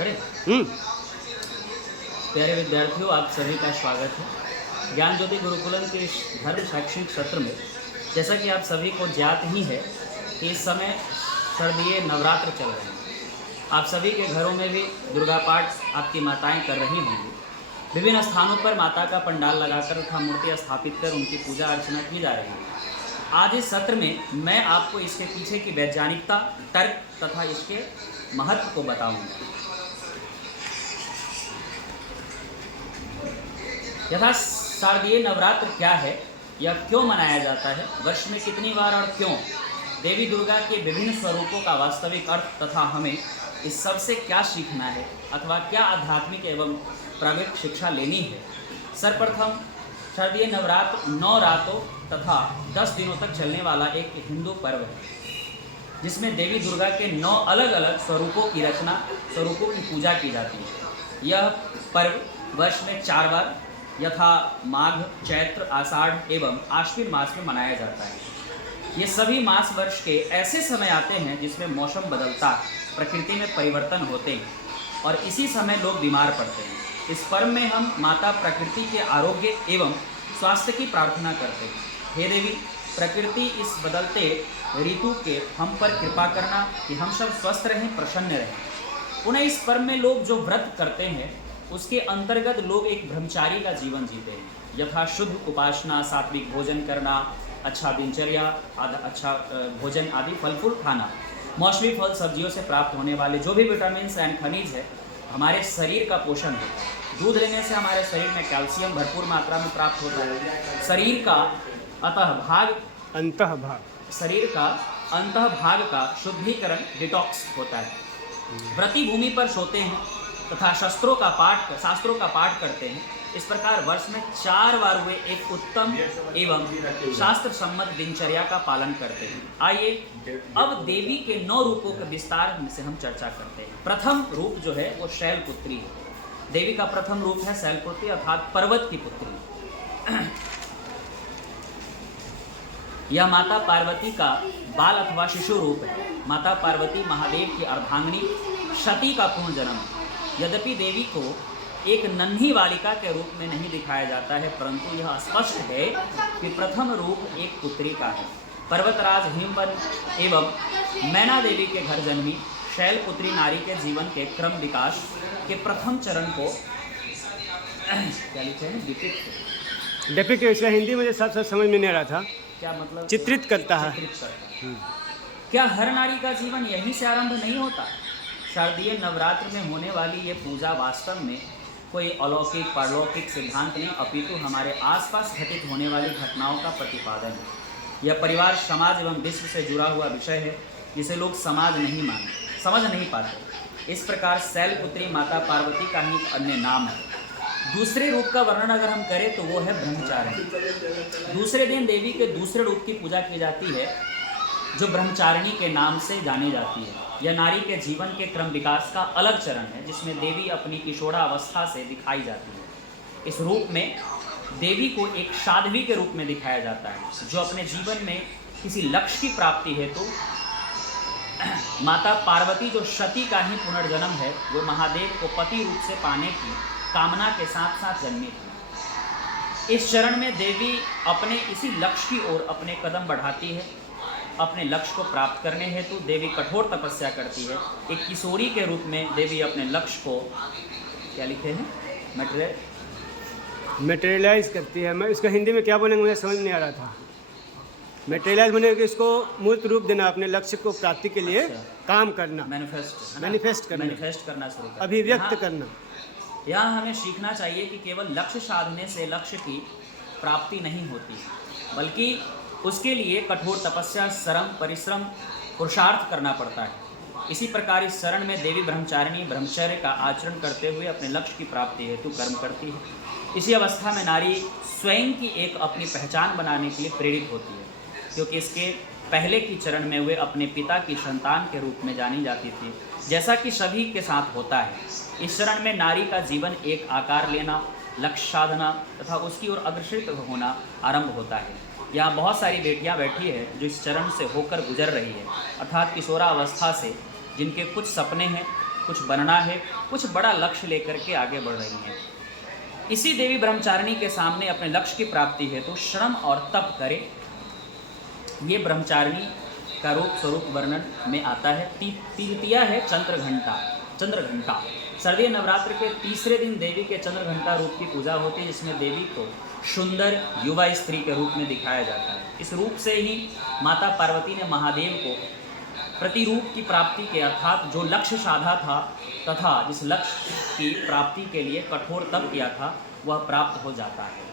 करें। प्यारे विद्यार्थियों, आप सभी का स्वागत है ज्ञान ज्योति गुरुकुलम के इस धर्म शैक्षणिक सत्र में। जैसा कि आप सभी को ज्ञात ही है कि इस समय शारदीय नवरात्र चल रहे हैं। आप सभी के घरों में भी दुर्गा पाठ आपकी माताएं कर रही होंगी। विभिन्न स्थानों पर माता का पंडाल लगाकर तथा मूर्ति स्थापित कर उनकी पूजा अर्चना की जा रही है। आज इस सत्र में मैं आपको इसके पीछे की वैज्ञानिकता, तर्क तथा इसके महत्व को बताऊंगा। यथा शारदीय नवरात्र क्या है, यह क्यों मनाया जाता है, वर्ष में कितनी बार और क्यों, देवी दुर्गा के विभिन्न स्वरूपों का वास्तविक अर्थ तथा हमें इस सब से क्या सीखना है अथवा क्या आध्यात्मिक एवं प्रायोगिक शिक्षा लेनी है। सर्वप्रथम, शारदीय नवरात्र 9 रातों तथा 10 दिनों तक चलने वाला एक हिंदू पर्व है, जिसमें देवी दुर्गा के 9 अलग अलग स्वरूपों की रचना, स्वरूपों की पूजा की जाती है। यह पर्व वर्ष में 4 बार यथा माघ, चैत्र, आषाढ़ एवं आश्विन मास में मनाया जाता है। ये सभी मास वर्ष के ऐसे समय आते हैं जिसमें मौसम बदलता, प्रकृति में परिवर्तन होते हैं और इसी समय लोग बीमार पड़ते हैं। इस पर्व में हम माता प्रकृति के आरोग्य एवं स्वास्थ्य की प्रार्थना करते हैं। हे देवी प्रकृति, इस बदलते ऋतु के हम पर कृपा करना कि हम सब स्वस्थ रहें, प्रसन्न रहें। पुनः इस पर्व में लोग जो व्रत करते हैं उसके अंतर्गत लोग एक ब्रह्मचारी का जीवन जीते हैं। यथा शुद्ध उपासना, सात्विक भोजन करना, अच्छा दिनचर्या, अच्छा भोजन आदि, फल फूल खाना, मौसमी फल सब्जियों से प्राप्त होने वाले जो भी विटामिन एंड खनिज है हमारे शरीर का पोषण होता है। दूध लेने से हमारे शरीर में कैल्शियम भरपूर मात्रा में प्राप्त होता है। शरीर का अंतः भाग का शुद्धिकरण, डिटॉक्स होता है। व्रती भूमि पर सोते हैं तथा शास्त्रों का पाठ करते हैं। इस प्रकार वर्ष में 4 बार वे एक उत्तम एवं शास्त्र सम्मत दिनचर्या का पालन करते हैं। आइए अब देवी के 9 रूपों के विस्तार से हम चर्चा करते हैं। प्रथम रूप जो है वो शैलपुत्री है। देवी का प्रथम रूप है शैलपुत्री अर्थात पर्वत की पुत्री। यह माता पार्वती का बाल अथवा शिशु रूप है। माता पार्वती महादेव की अर्धांगिनी सती का पूर्ण जन्म है। यद्यपि देवी को एक नन्ही बालिका के रूप में नहीं दिखाया जाता है, परंतु यह स्पष्ट है कि प्रथम रूप एक पुत्री का है। पर्वतराज हिमवंत एवं मैना देवी के घर जन्मी शैलपुत्री नारी के जीवन के क्रम विकास के प्रथम चरण को क्या लिखते हैं, डिपिक्ट। इसका हिंदी मुझे साफ समझ में नहीं आ रहा था। क्या मतलब? चित्रित करता है। क्या हर नारी का जीवन यहीं से आरंभ नहीं होता? शारदीय नवरात्र में होने वाली ये पूजा वास्तव में कोई अलौकिक पारलौकिक सिद्धांत नहीं, अपितु हमारे आसपास घटित होने वाली घटनाओं का प्रतिपादन है। यह परिवार, समाज एवं विश्व से जुड़ा हुआ विषय है जिसे लोग समझ नहीं पाते। इस प्रकार शैलपुत्री माता पार्वती का ही एक अन्य नाम है। दूसरे रूप का वर्णन अगर हम करें तो वो है ब्रह्मचारिणी। दूसरे दिन देवी के दूसरे रूप की पूजा की जाती है जो ब्रह्मचारिणी के नाम से जानी जाती है। यह नारी के जीवन के क्रम विकास का अलग चरण है जिसमें देवी अपनी किशोरावस्था से दिखाई जाती है। इस रूप में देवी को एक साध्वी के रूप में दिखाया जाता है जो अपने जीवन में किसी लक्ष्य की प्राप्ति हेतु माता पार्वती जो सती का ही पुनर्जन्म है, वो महादेव को पति रूप से पाने की कामना के साथ साथ जन्मी थी। इस चरण में देवी अपने इसी लक्ष्य की ओर अपने कदम बढ़ाती है। अपने लक्ष्य को प्राप्त करने हेतु देवी कठोर तपस्या करती है। एक किशोरी के रूप में देवी अपने लक्ष्य को क्या लिखे हैं, मटेरियलाइज करती है। मैं इसका हिंदी में क्या बोलेंगे मुझे समझ नहीं आ रहा था। मटेरियलाइज होने के इसको मूर्त रूप देना, अपने लक्ष्य को प्राप्ति के लिए काम करना, मैनिफेस्ट करना शुरू करना, अभिव्यक्त करना। यहाँ हमें सीखना चाहिए कि केवल लक्ष्य साधने से लक्ष्य की प्राप्ति नहीं होती, बल्कि उसके लिए कठोर तपस्या, श्रम, परिश्रम, पुरुषार्थ करना पड़ता है। इसी प्रकार इस चरण में देवी ब्रह्मचारिणी ब्रह्मचर्य का आचरण करते हुए अपने लक्ष्य की प्राप्ति हेतु कर्म करती है। इसी अवस्था में नारी स्वयं की एक अपनी पहचान बनाने के लिए प्रेरित होती है, क्योंकि इसके पहले की चरण में वे अपने पिता की संतान के रूप में जानी जाती थी, जैसा कि सभी के साथ होता है। इस चरण में नारी का जीवन एक आकार लेना, लक्ष्य साधना तथा उसकी ओर अग्रसरित होना आरंभ होता है। यहाँ बहुत सारी बेटियाँ बैठी है जो इस चरण से होकर गुजर रही है, अर्थात किशोरावस्था से, जिनके कुछ सपने हैं, कुछ बनना है, कुछ बड़ा लक्ष्य लेकर के आगे बढ़ रही हैं। इसी देवी ब्रह्मचारिणी के सामने अपने लक्ष्य की प्राप्ति हेतु श्रम और तप करे। ये ब्रह्मचारिणी का रूप स्वरूप वर्णन में आता है। तृतीया है चंद्रघंटा। शारदीय नवरात्र के तीसरे दिन देवी के चंद्रघंटा रूप की पूजा होती है, जिसमें देवी को सुंदर युवा स्त्री के रूप में दिखाया जाता है। इस रूप से ही माता पार्वती ने महादेव को प्रतिरूप की प्राप्ति के अर्थात जो लक्ष्य साधा था तथा जिस लक्ष्य की प्राप्ति के लिए कठोर तप किया था वह प्राप्त हो जाता है।